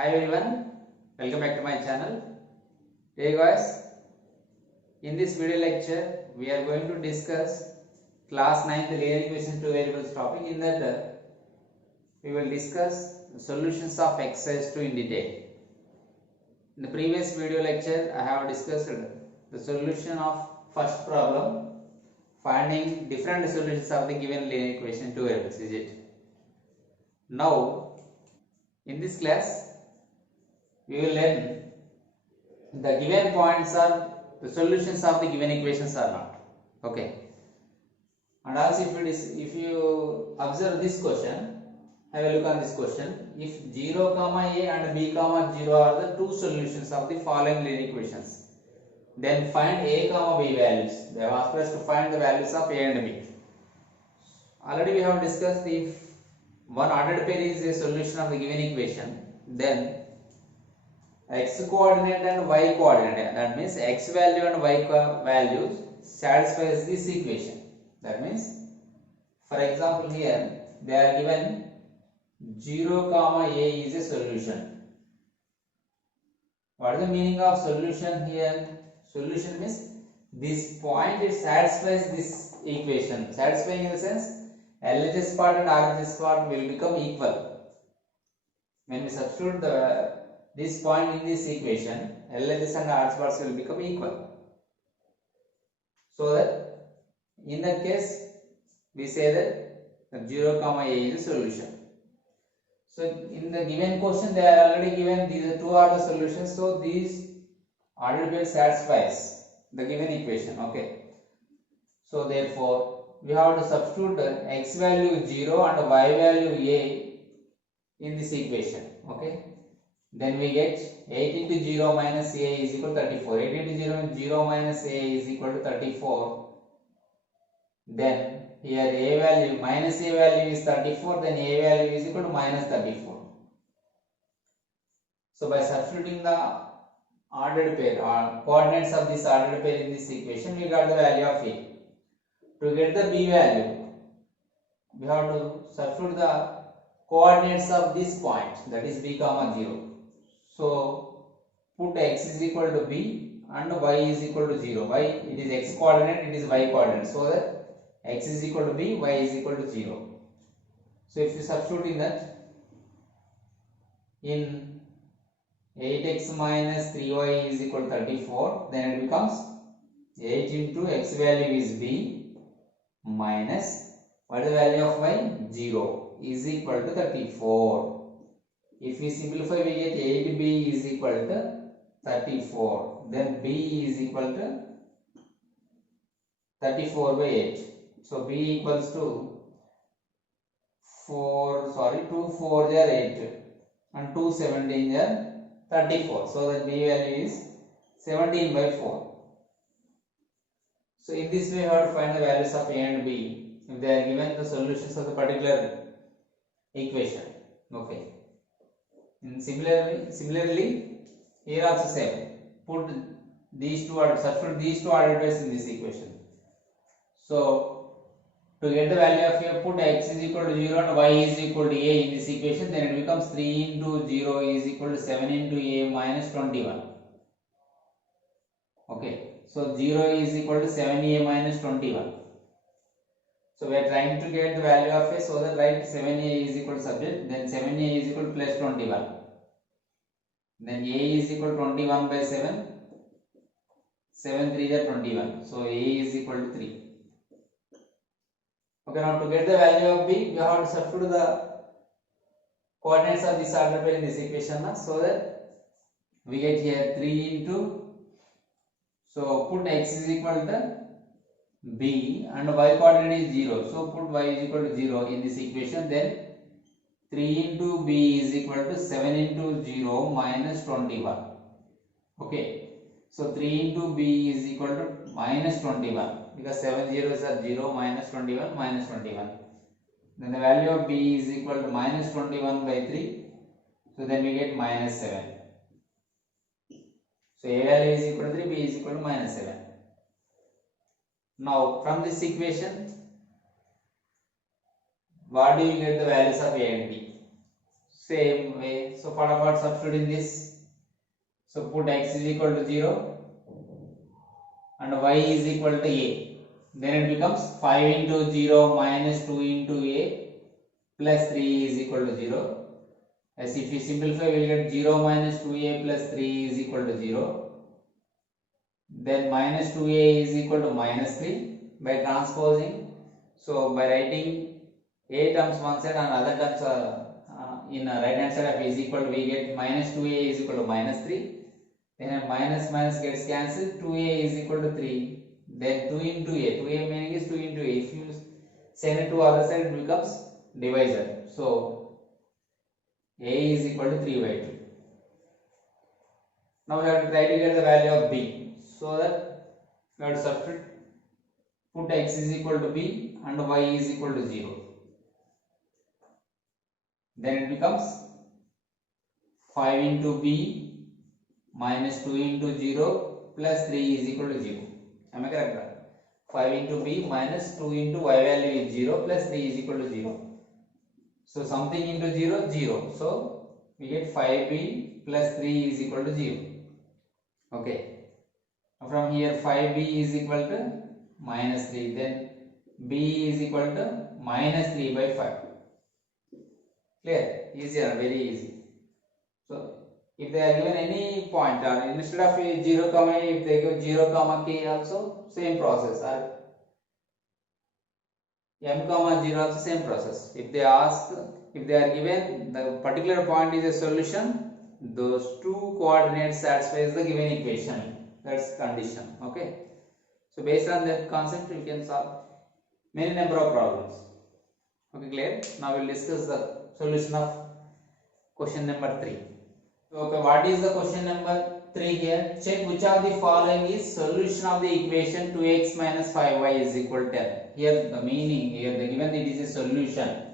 Hi everyone, welcome back to my channel. Hey guys, in this video lecture we are going to discuss class 9th linear equations to variables topic. In that we will discuss solutions of exercise 2 in detail. In the previous video lecture I have discussed the solution of first problem, finding different solutions of the given linear equation to variables, is it? Now in this class we will learn the given points are the solutions of the given equations or not. Okay. And also if you observe this question, have a look on this question. If 0 comma a and b comma 0 are the two solutions of the following linear equations, then find a comma b values. They have asked us to find the values of a and b. Already we have discussed if one ordered pair is a solution of the given equation, then x coordinate and y coordinate, that means x value and y values satisfies this equation. That means, for example, here they are given 0 comma a is a solution. What is the meaning of solution here? Solution means this point it satisfies this equation. Satisfying in the sense LHS part and RHS part will become equal. When we substitute this point in this equation, LHS and RHS parts will become equal. So that in that case we say that 0 comma a is a solution. So in the given question they are already given these two are the solutions, so these ordered pair satisfies the given equation. Okay, so therefore we have to substitute x value 0 and y value a in this equation. Okay, then we get 8 into 0 minus a is equal to 34. 8 into 0 0 minus a is equal to 34. Then here a value minus a value is 34, then a value is equal to minus 34. So by substituting the ordered pair or coordinates of this ordered pair in this equation, we got the value of a. To get the b value, we have to substitute the coordinates of this point, that is b comma 0. So put x is equal to b and y is equal to 0. Y, it is x coordinate, it is y coordinate, so that x is equal to b, y is equal to 0. So if you substitute in that, in 8x minus 3y is equal to 34, then it becomes 8 into x value is b minus what is the value of y? 0 is equal to 34. If we simplify, we get 8b is equal to 34. Then b is equal to 34 by 8. So b equals to 2 4 are 8 and 2 17 are 34. So that b value is 17 by 4. So in this way we have to find the values of a and b if they are given the solutions of the particular equation. Okay. And similarly here also same. Put these two ordered, substitute these two ordered pairs in this equation. So to get the value of a, put x is equal to 0 and y is equal to a in this equation, then it becomes 3 into 0 is equal to 7 into a minus 21. Okay, so 0 is equal to 7a minus 21. So we are trying to get the value of a, so that write 7a is equal to subject, then 7a is equal to plus 21. Then a is equal to 21 by 7. 7 3 is 21. So a is equal to 3. Okay, now to get the value of b, we have to substitute the coordinates of this ordered pair in this equation, so that we get here 3 into, so put x is equal to b and y coordinate is 0. So put y is equal to 0 in this equation, then 3 into b is equal to 7 into 0 minus 21. Okay, so 3 into b is equal to minus 21 because 7 zeros are 0 minus 21 minus 21. Then the value of b is equal to minus 21 by 3. So then we get minus 7. So a value is equal to 3, b is equal to minus 7. Now from this equation, what do you get the values of a and b? same way. So fatapat substitute in this. So put x is equal to 0 and y is equal to a. Then it becomes 5 into 0 minus 2 into a plus 3 is equal to 0. As if you simplify, we will get 0 minus 2a plus 3 is equal to 0. Then minus 2a is equal to minus 3 by transposing. So by writing a terms one side and other terms in right hand side of a is equal to, we get minus 2a is equal to minus 3. Then minus minus gets cancelled, 2a is equal to 3. Then 2 into a, 2a meaning is 2 into a. If you send it to other side, it becomes divisor. So a is equal to 3 by 2. Now we have to try to get the value of b. So that we have to substitute, put x is equal to b and y is equal to 0. Then it becomes 5 into b minus 2 into 0 plus 3 is equal to 0. Am I correct? 5 into b minus 2 into y value is 0 plus 3 is equal to 0. So something into 0, 0. So we get 5b plus 3 is equal to 0. Okay. From here 5b is equal to minus 3. Then b is equal to minus 3 by 5. Clear? Easier, very easy. So if they are given any point, or instead of 0 comma a, if they give 0 comma k also same process, or m comma 0 also same process. If they ask, if they are given the particular point is a solution, those two coordinates satisfies the given equation. That's condition. Okay. So based on that concept, we can solve many number of problems. Okay, clear? Now we'll discuss the solution of question number 3. Okay, what is the question number 3 here? Check which of the following is solution of the equation 2x minus 5y is equal to 10. Here the meaning, here the given it is a solution.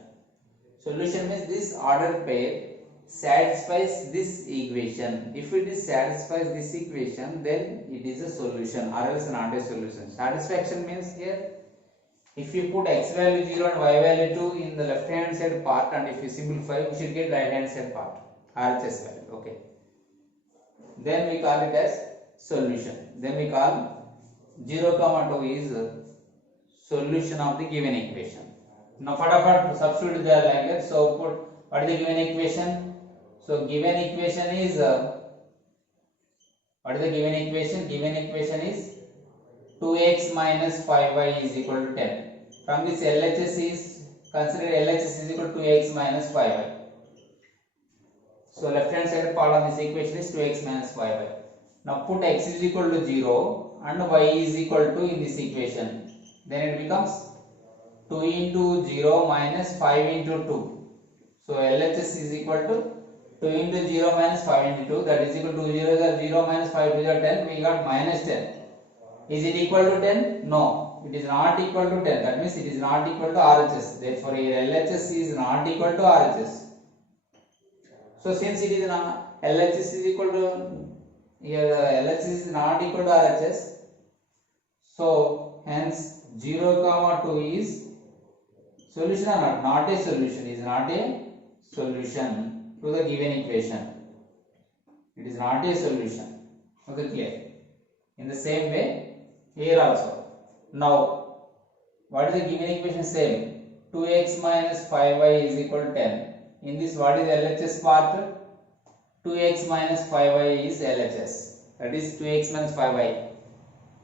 Solution means this ordered pair satisfies this equation. If it is satisfies this equation, then it is a solution, or else not a solution. Satisfaction means here, if you put x value 0 and y value 2 in the left hand side part, and if you simplify, we should get right hand side part, RHS value. Okay. Then we call it as solution. Then we call 0 comma 2 is solution of the given equation. Now fatapat substitute there like that. So put what is the given equation? So given equation is what is the given equation? Given equation is 2x minus 5y is equal to 10. From this LHS is consider LHS is equal to 2x minus 5y. So left hand side part of this equation is 2x minus 5y. Now put x is equal to 0 and y is equal to in this equation. Then it becomes 2 into 0 minus 5 into 2. So LHS is equal to 2 into 0 minus 5 into 2, that is equal to 2 zeros are 0 minus 5 to 10, we got minus 10. Is it equal to 10? No, it is not equal to 10. That means it is not equal to RHS. Therefore here LHS is not equal to RHS. So since it is not, LHS is equal to, here LHS is not equal to RHS, so hence 0 comma 2 is solution or not? Not a solution, is not a solution to the given equation. It is not a solution. Okay, clear? In the same way, here also. Now, what is the given equation? Same. 2x minus 5y is equal to 10. In this, what is LHS part? 2x minus 5y is LHS. That is 2x minus 5y.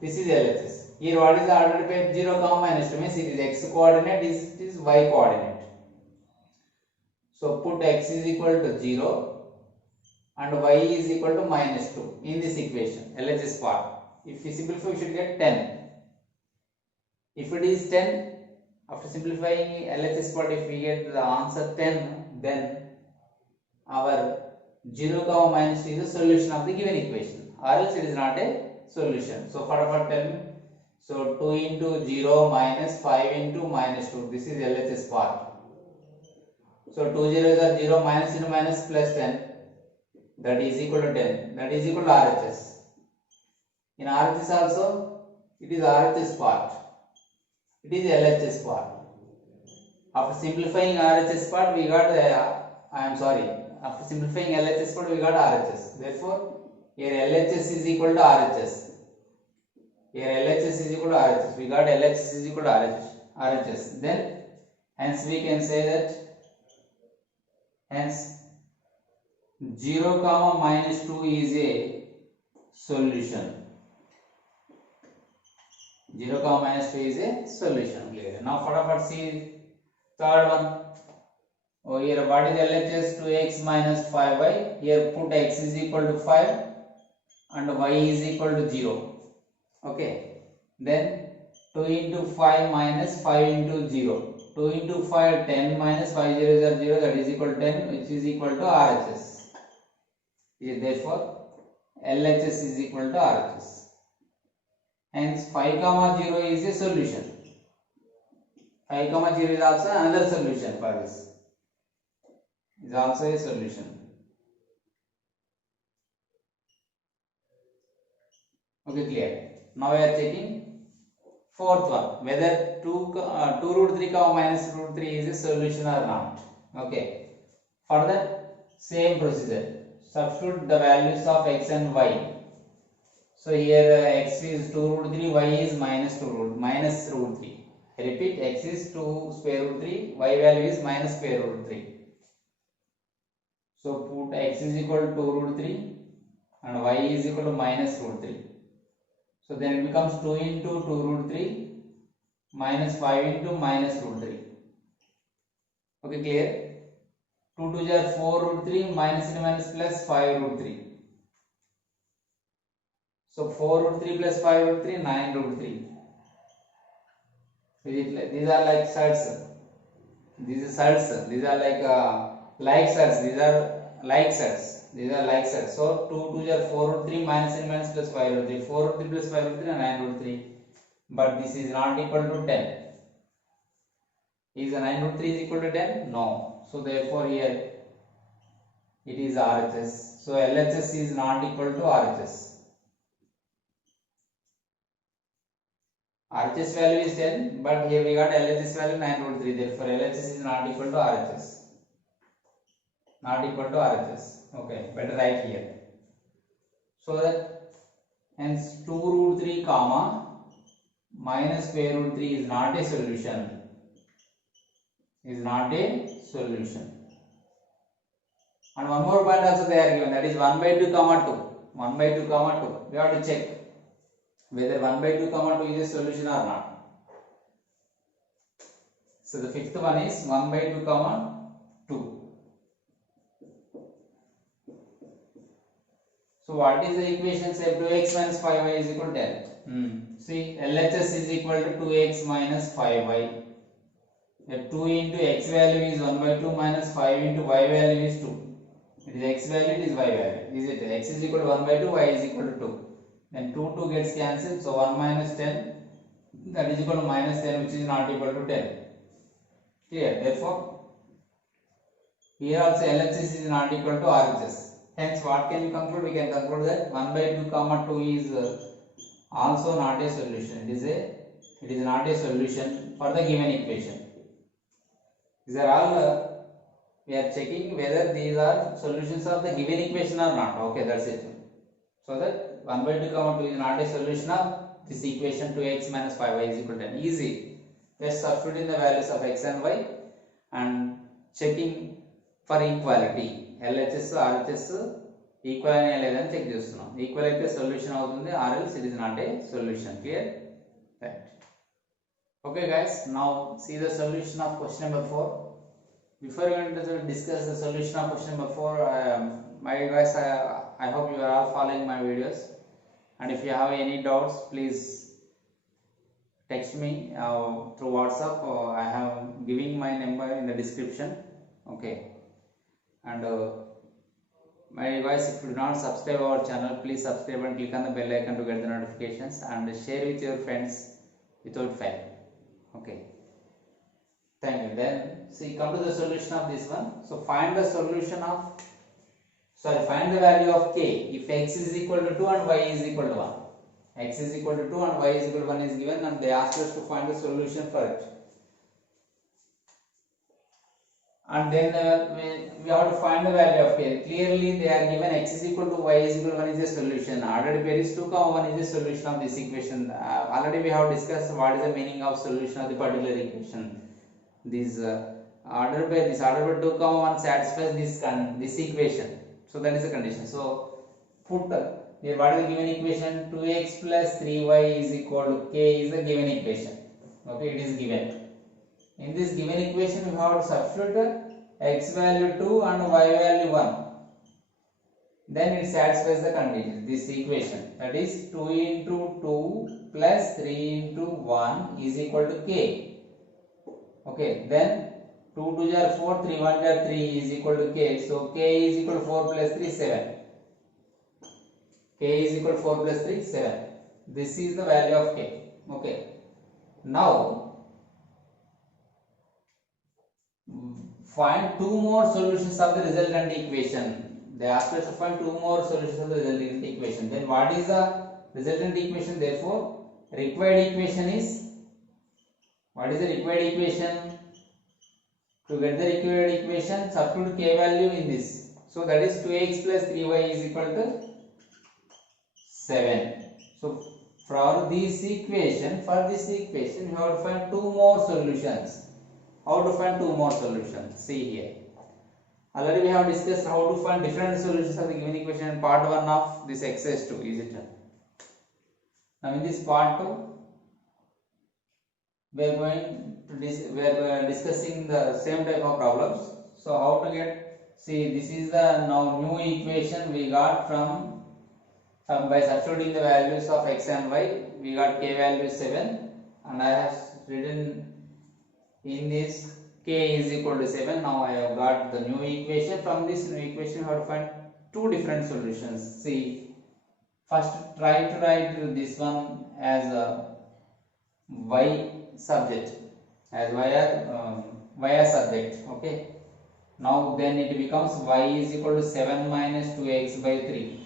This is LHS. Here, what is the ordered pair? 0 comma minus 2 means it is x coordinate, it is y coordinate. So put x is equal to 0 and y is equal to minus 2 in this equation, LHS part. If we simplify, we should get 10. If it is 10, after simplifying LHS part, if we get the answer 10, then our 0 comma minus 2 is the solution of the given equation, or else it is not a solution. So fatapat tell me. So 2 into 0 minus 5 into minus 2, this is LHS part. So 2 zeros are 0, minus into minus plus 10, that is equal to 10, that is equal to RHS. In RHS also, it is RHS part, it is LHS part. After simplifying RHS part, we got the, I am sorry, after simplifying LHS code we got RHS. Therefore here LHS is equal to RHS. Here LHS is equal to RHS. We got LHS is equal to RHS. Then hence we can say that hence 0 comma minus 2 is a solution. 0 comma minus 2 is a solution. Clear. Now fatapat see third one. Oh, here what is LHS? 2x minus 5y. Here put x is equal to 5 and y is equal to 0. Okay. Then 2 into 5 minus 5 into 0. 2 into 5 10 minus 5 zeros are 0, that is equal to 10, which is equal to RHS. Therefore LHS is equal to RHS. Hence 5 comma 0 is a solution. 5 comma 0 is also another solution for this. Is also a solution. Okay, clear. Now we are checking fourth one, whether 2 root 3 comma minus root 3 is a solution or not. Okay. For that same procedure, substitute the values of x and y. So here x is 2 root 3, y is minus root 3. I repeat, x is 2 square root 3, y value is minus square root 3. So put x is equal to 2 root 3 and y is equal to minus root 3. So then it becomes 2 into 2 root 3 minus 5 into minus root 3. Okay, clear? 2 to the 4 root 3 minus into minus plus 5 root 3. So 4 root 3 plus 5 root 3, 9 root 3. These are like sides. These are sides. These are like sides. These are like sides. These are like sides. So 2 to the 4 root 3 minus and minus plus 5 root 3. 4 root 3 plus 5 root 3 and 9 root 3. But this is not equal to 10. Is 9 root 3 is equal to 10? No. So therefore here it is RHS. So LHS is not equal to RHS. RHS value is 10, but here we got LHS value 9 root 3. Therefore LHS is not equal to RHS. Not equal to RHS. Okay, better write here. So that hence 2 root 3 comma minus square root 3 is not a solution. Is not a solution. And one more point also they are given, that is 1 by 2 comma 2. 1 by 2 comma 2. We have to check whether 1 by 2 comma 2 is a solution or not. So the fifth one is 1 by 2 comma 2. So what is the equation? Say 2x minus 5y is equal to 10. See, LHS is equal to 2x minus 5y. 2 into x value is 1 by 2 minus 5 into y value is 2. It is x value, it is y value. Is it x is equal to 1 by 2, y is equal to 2. Then 2 gets cancelled. So 1 minus 10, that is equal to minus 10, which is not equal to 10. Clear? Therefore, here also LHS is not equal to RHS. Hence, what can we conclude? We can conclude that 1 by 2 comma 2 is also not a solution. It is not a solution for the given equation. These are all we are checking whether these are solutions of the given equation or not. Okay, that's it. So that 1 by 2 comma 2 is not a solution of this equation 2x minus 5y is equal to 10. Easy. Just substitute in the values of x and y and checking for equality. LHS RHS equal అయినా లేదని check చేస్తున్నాం. Equal అయితే solution అవుతుంది, or else it is not a solution. Clear? Right. Okay guys, now see the solution of question number 4. Before we going to discuss the solution of question number 4, my guys, I hope you are all following my videos, and if you have any doubts please text me through WhatsApp. I have giving my number in the description. Okay, and my guys, if you do not subscribe our channel, please subscribe and click on the bell icon to get the notifications, and share with your friends without fail. Okay, thank you. Then see, come to the solution of this one. So find the solution of, find the value of k if x is equal to 2 and y is equal to 1. X is equal to 2 and y is equal to 1 is given, and they ask us to find the solution for it. and then we have to find the value of k. Clearly they are given x is equal to y is equal to 1 is a solution. Ordered pair is 2, 1 is the solution of this equation. Already we have discussed what is the meaning of solution of the particular equation. This ordered pair, this ordered pair 2, 1 satisfies this equation. So that is the condition. So put here what is the given equation? 2x plus 3y is equal to k is the given equation. Okay, it is given. In this given equation, we have to substitute x value 2 and y value 1. Then it satisfies the condition, this equation. That is 2 into 2 plus 3 into 1 is equal to k. Okay, then 2 2 are 4, 3 1 are 3 is equal to k. So k is equal to 4 plus 3, 7. K is equal to 4 plus 3, 7. This is the value of k. Okay. Now find two more solutions of the resultant equation. They ask us to find two more solutions of the resultant equation. Then what is the resultant equation? Therefore, required equation is, what is the required equation? To get the required equation, substitute k value in this. So that is 2x plus 3y is equal to 7. So for this equation, we have to find two more solutions. How to find two more solutions? See here. Already we have discussed how to find different solutions of the given equation in part 1 of this exercise 2, is it? Now in this part 2, we are discussing the same type of problems. So how to get, see, this is the now new equation we got from by substituting the values of x and y. We got k value 7, and I have written in this k is equal to 7. Now I have got the new equation. From this new equation we have to find two different solutions. See, first try to write this one as a y subject, as y as subject. Okay, now then it becomes y is equal to 7 minus 2x by 3.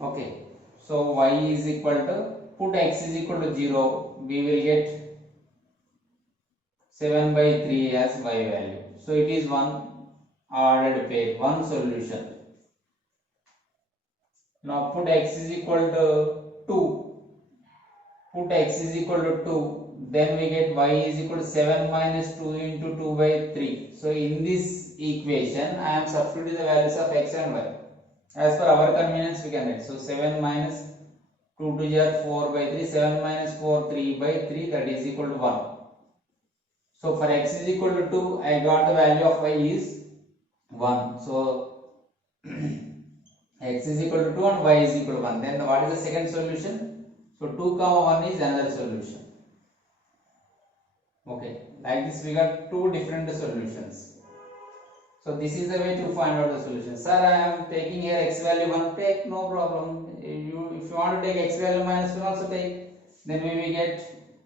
Okay, so y is equal to, put x is equal to 0, we will get 7 by 3 as y value. So it is one ordered pair, one solution. Now put x is equal to 2. Put x is equal to 2. Then we get y is equal to 7 minus 2 into 2 by 3. So in this equation, I am substituting the values of x and y. As per our convenience, we can write. So 7 minus 2 to 4 by 3. 7 minus 4, 3 by 3. That is equal to 1. So for x is equal to 2, I got the value of y is 1. So x is equal to 2 and y is equal to 1. Then what is the second solution? So 2, 1 is another solution. Okay, like this we got two different solutions. So this is the way to find out the solution. Sir, I am taking here x value 1. Take, no problem. If you want to take x value minus 1 also take. Then we will get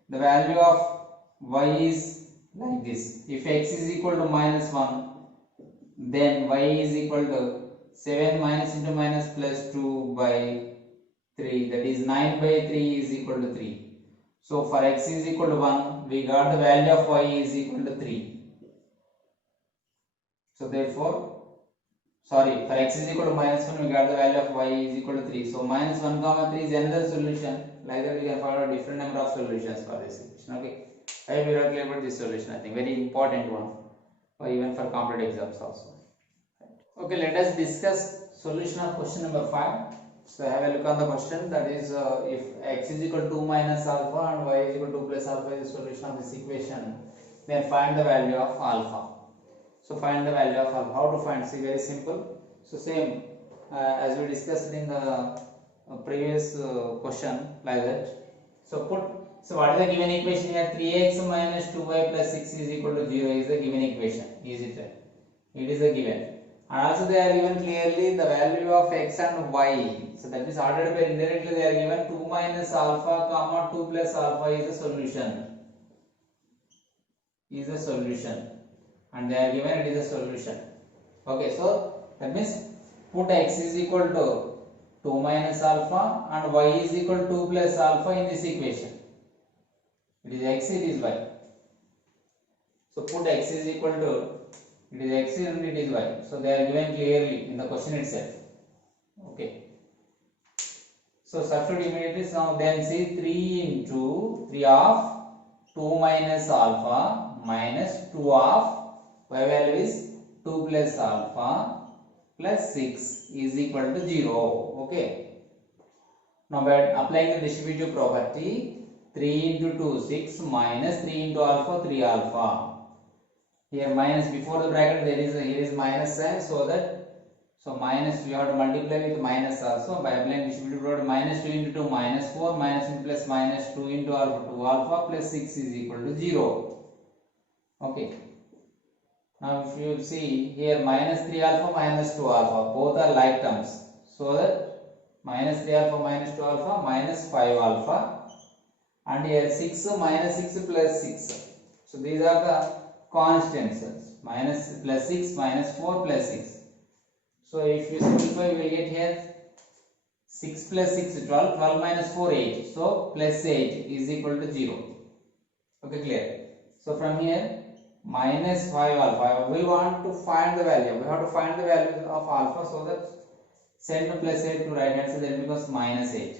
the value of y is like this. If x is equal to minus 1, then y is equal to 7 minus into minus plus 2 by 3, that is 9 by 3 is equal to 3. So for x is equal to 1, we got the value of y is equal to 3. So therefore, sorry, for x is equal to minus 1, we got the value of y is equal to 3. So minus 1 comma 3 is another solution. Like that we can find a different number of solutions for this equation. Okay. I hope you are clear about this solution. I think very important one, or even for competitive exams also. Okay, let us discuss solution of question number 5. So have a look on the question. That is, if x is equal to 2 minus alpha and y is equal to 2 plus alpha is the solution of this equation, then find the value of alpha. So find the value of alpha. How to find? See, very simple. So same as we discussed in the previous question, like that. So what is the given equation here? 3x minus 2y plus 6 is equal to 0 is the given equation. Is it? It is a given. And also they are given clearly the value of x and y. So that is ordered by indirectly they are given 2 minus alpha comma 2 plus alpha is a solution. Is a solution. And they are given it is a solution. Okay, so that means put x is equal to 2 minus alpha and y is equal to 2 plus alpha in this equation. It is x, it is y. So put x is equal to, it is x and it is y. So they are given clearly in the question itself. Okay. So substitute immediately. So then see 3 into 3 of 2 minus alpha minus 2 of y value is 2 plus alpha plus 6 is equal to 0. Okay. Now by applying the distributive property, 3 into 2 6 minus 3 into alpha 3 alpha. Here minus before the bracket there is here is minus sign, so that minus we have to multiply with minus also by applying distributive property. Minus 2 into 2 minus 4 minus 2 plus minus 2 into alpha 2 alpha plus 6 is equal to 0. Okay. Now if you see here minus 3 alpha minus 2 alpha both are like terms, so that minus 3 alpha minus 2 alpha minus 5 alpha, and here 6 minus 6 plus 6. So these are the constants, minus plus 6 minus 4 plus 6. So if you simplify, we will get here 6 plus 6 12, 12 minus 4 8. So plus 8 is equal to 0. Okay, clear? So from here minus 5 alpha, we want to find the value. We have to find the value of alpha, so that send the plus 8 to right hand side, then becomes minus 8.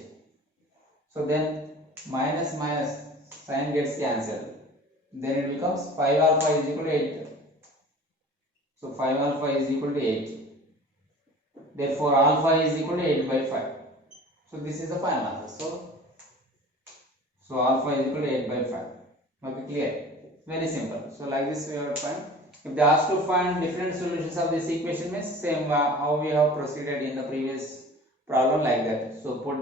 So then minus minus sign gets cancelled. Then it becomes 5 alpha is equal to 8. So 5 alpha is equal to 8. Therefore alpha is equal to 8 by 5. So this is the final answer. So alpha is equal to 8 by 5. Okay, clear? Very simple. So like this we have to find. If they ask to find different solutions of this equation, means same how we have proceeded in the previous problem, like that. So put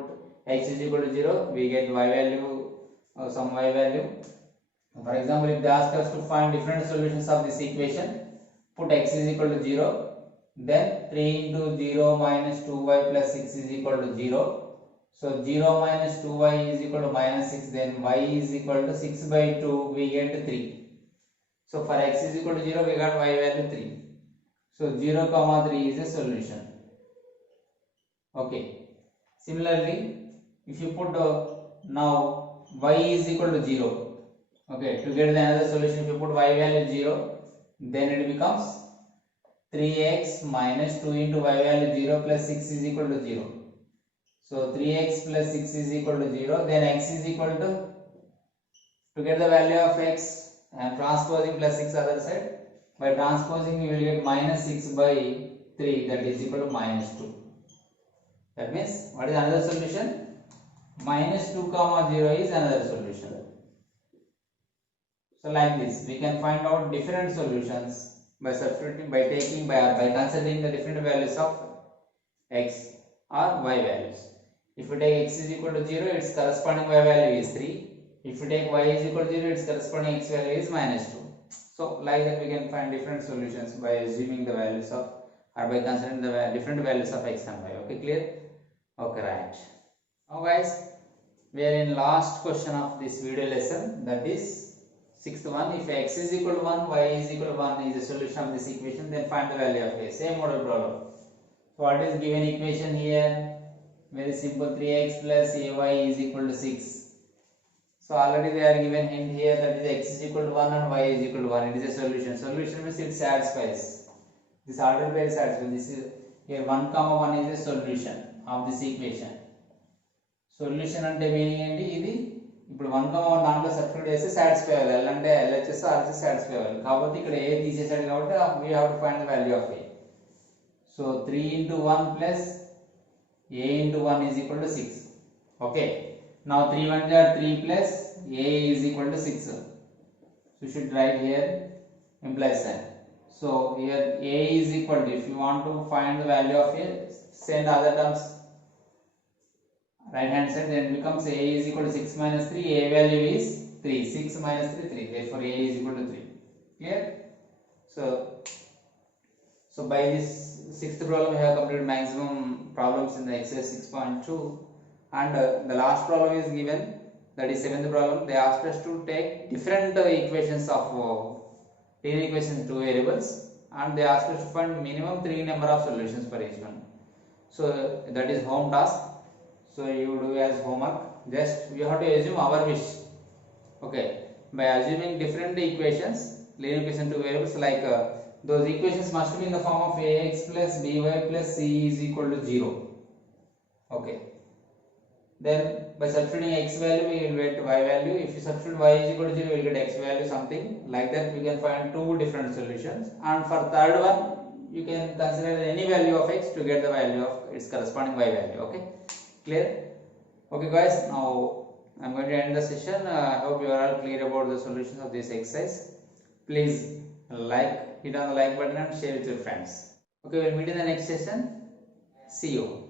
x is equal to 0, we get y value or some y value. For example, if they ask us to find different solutions of this equation, put x is equal to 0, then 3 into 0 minus 2y plus 6 is equal to 0. So 0 minus 2y is equal to minus 6, then y is equal to 6 by 2, we get 3. So for x is equal to 0, we got y value 3. So 0 comma 3 is a solution. Okay. Similarly, if you put now y is equal to 0. Okay, to get the another solution, if you put y value 0, then it becomes 3x minus 2 into y value 0 plus 6 is equal to 0. So 3x plus 6 is equal to 0. Then x is equal to get the value of x, I am transposing plus 6 other side. By transposing we will get minus 6 by 3, that is equal to minus 2. That means what is another solution? Minus 2 comma 0 is another solution. So like this we can find out different solutions by substituting, by considering the different values of x or y values. If you take x is equal to 0, its corresponding y value is 3. If you take y is equal to 0, its corresponding x value is minus 2. So like that we can find different solutions by assuming the values of, or by considering the different values of x and y. Okay, clear? Okay, right. Now guys, we are in last question of this video lesson, that is sixth one. If x is equal to 1, y is equal to 1 is a solution of this equation, then find the value of a. Same model problem. So what is given equation here? Very simple, 3x plus ay is equal to 6. So already they are given hint here, that is x is equal to 1 and y is equal to 1. It is a solution. Solution means it satisfies. This order pair satisfies. This is here 1 comma 1 is a solution of this equation. Solution అంటే meaning ఏంటి? ఇది ఇప్పుడు 1 comma 1 దాంట్లో substitute చేస్తే satisfy అవ్వాలి. L అంటే LHS RHS satisfy అవ్వాలి. కాబట్టి ఇక్కడ a తీసేసాడు కాబట్టి we have to find the value of a. So 3 into 1 plus a into 1 is equal to 6. Okay. Now 3 1s are 3 plus a is equal to 6. So you should write here implies sign. So here a is equal to, if you want to find the value of a, send other terms right hand side, then it becomes a is equal to 6 minus 3, a value is 3, 6 minus 3, 3, therefore a is equal to 3. Clear? So by this sixth problem we have completed maximum problems in the exercise 6.2, and the last problem is given, that is seventh problem. They asked us to take different equations of linear equations, two variables, and they asked us to find minimum 3 number of solutions for each one. So that is home task. So you do as homework, just you have to assume our wish. Okay, by assuming different equations, linear equation to variables, like those equations must be in the form of ax plus by plus c is equal to 0. Okay. Then by substituting x value we will get y value. If you substitute y is equal to 0, we will get x value, something like that. We can find two different solutions. And for third one, you can consider any value of x to get the value of its corresponding y value. Okay, clear? Okay guys, now I am going to end the session. I hope you are all clear about the solutions of this exercise. Please hit on the like button and share with your friends. Okay, we'll meet in the next session. See you.